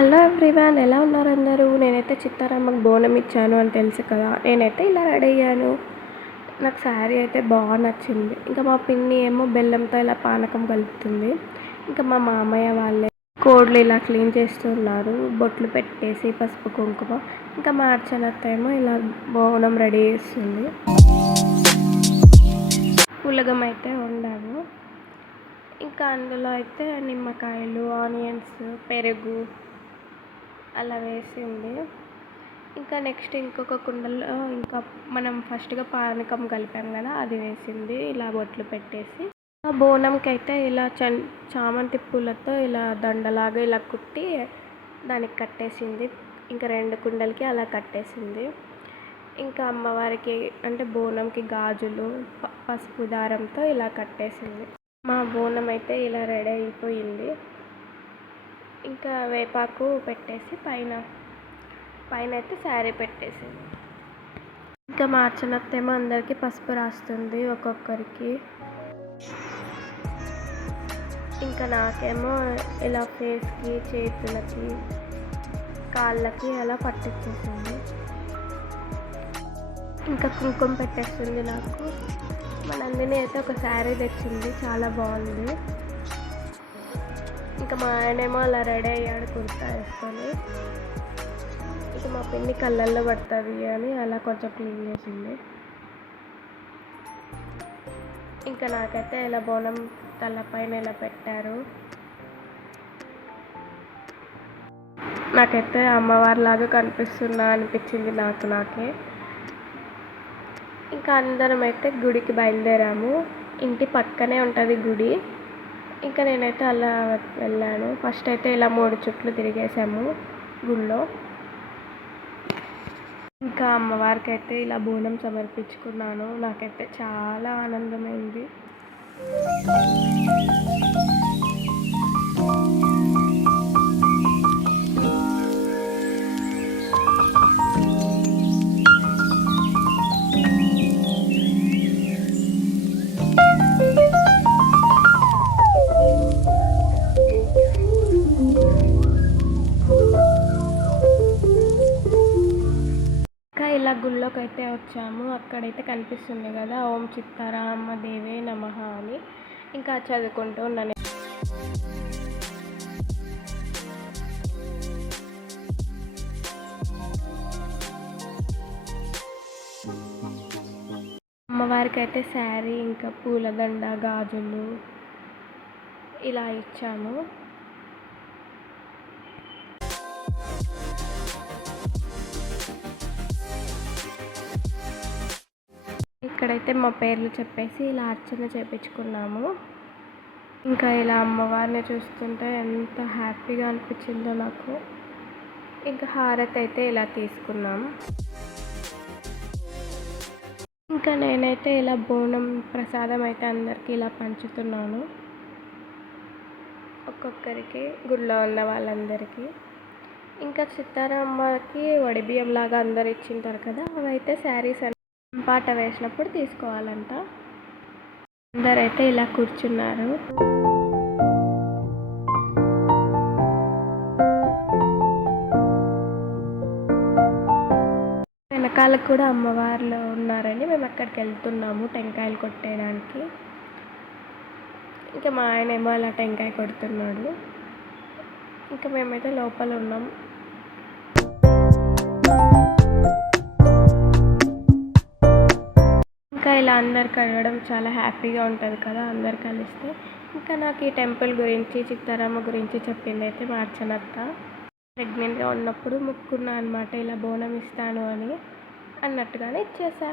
Hello everyone ఎలా ఉన్నారు అందరూ నేనైతే చిత్తారామకు బోనం ఇచ్చాను అని తెలుసు కదా. నేనైతే ఇలా రెడీ అయ్యాను. నాకు శారీ అయితే బాగా నచ్చింది. ఇంకా మా పిన్ని ఏమో బెల్లంతో ఇలా పానకం కలుపుతుంది. ఇంకా మా మామయ్య వాళ్ళే కోడ్లు ఇలా క్లీన్ చేస్తున్నారు. బొట్లు పెట్టేసి పసుపు కుంకుమ. ఇంకా మా అర్చనత్త ఏమో ఇలా బోనం రెడీ చేస్తుంది. పులగం అయితే వండాను ఇంకా అందులో అయితే నిమ్మకాయలు ఆనియన్స్ పెరుగు అలా వేసింది. ఇంకా నెక్స్ట్ ఇంకొక కుండలో ఇంకా మనం ఫస్ట్గా పానకం కలిపాం కదా అది వేసింది. ఇలా బొట్లు పెట్టేసి ఆ బోనంకి అయితే ఇలా చ చామంతి పూలతో ఇలా దండలాగా ఇలా కుట్టి దానికి కట్టేసింది. ఇంకా రెండు కుండలకి అలా కట్టేసింది. ఇంకా అమ్మవారికి అంటే బోనంకి గాజులు పసుపు దారంతో ఇలా కట్టేసింది. మా బోనం అయితే ఇలా రెడీ అయిపోయింది. ఇంకా వేపాకు పెట్టేసి పైన పైన అయితే శారీ పెట్టేసింది. ఇంకా మార్చనత్తేమో అందరికీ పసుపు రాస్తుంది ఒక్కొక్కరికి. ఇంకా నాకేమో ఇలా ఫేస్కి చేతులకి కాళ్ళకి అలా పట్టించేసింది ఇంకా కుంకుమ పెట్టేస్తుంది నాకు. మా నందిని అయితే ఒక శారీ తెచ్చింది చాలా బాగుంది. ఇంకా మా ఆయనేమో అలా రెడీ అయ్యాడు కుర్తా వేసుకొని. ఇక మా పిన్ని కళ్ళల్లో పడుతుంది అని అలా కొంచెం క్లీన్ చేసింది. ఇంకా నాకైతే ఇలా బోనం తలపైన ఇలా పెట్టారు. నాకైతే అమ్మవారిలాగా కనిపిస్తున్నా అనిపించింది నాకు నాకే. ఇంకా అందరం అయితే గుడికి బయలుదేరాము. ఇంటి పక్కనే ఉంటుంది గుడి. ఇంకా నేనైతే అలా వెళ్ళాను. ఫస్ట్ అయితే ఇలా మూడు చుట్లు తిరిగేసాము గుళ్ళో. ఇంకా అమ్మవారికి అయితే ఇలా బోనం సమర్పించుకున్నాను. నాకైతే చాలా ఆనందమైంది. గుడిలోకి అయితే వచ్చాము అక్కడైతే కనిపిస్తుంది కదా ఓం చిత్తారామ దేవే నమ అని. ఇంకా చదువుకుంటూ ఉన్నాను అమ్మవారికి అయితే శారీ ఇంకా పూలదండ గాజులు ఇలా ఇచ్చాము. ఇక్కడైతే మా పేర్లు చెప్పేసి ఇలా అర్చన చేపించుకున్నాము. ఇంకా ఇలా అమ్మవారిని చూస్తుంటే ఎంత హ్యాపీగా అనిపించిందో నాకు. ఇంకా హారతి అయితే ఇలా తీసుకున్నాం ఇంకా నేనైతే ఇలా బోనం ప్రసాదం అయితే అందరికీ ఇలా పంచుతున్నాను. ఒక్కొక్కరికి గుళ్ళో ఉన్న వాళ్ళందరికీ. ఇంకా చిత్తారమ్మకి వడిబియ్యం లాగా అందరు ఇచ్చింటారు కదా అవి అయితే శారీస్ పాట వేసినప్పుడు తీసుకోవాలంట. అందరైతే ఇలా కూర్చున్నారు. వెనకాల కూడా అమ్మవార్లు ఉన్నారని మేము అక్కడికి వెళ్తున్నాము టెంకాయలు కొట్టేయడానికి. ఇంకా మా ఆయన ఏమో అలా టెంకాయ కొడుతున్నాడు. ఇంకా మేమైతే లోపల ఉన్నాం. ఇలా అందరు కలవడం చాలా హ్యాపీగా ఉంటుంది కదా అందరు కలిస్తే ఇంకా నాకు ఈ టెంపుల్ గురించి చిత్తారామ గురించి చెప్పింది అయితే మా అర్చనత్త ప్రెగ్నెంట్గా ఉన్నప్పుడు మొక్కున్నా అనమాట ఇలా బోనం ఇస్తాను అని అన్నట్టుగానే ఇచ్చేసా.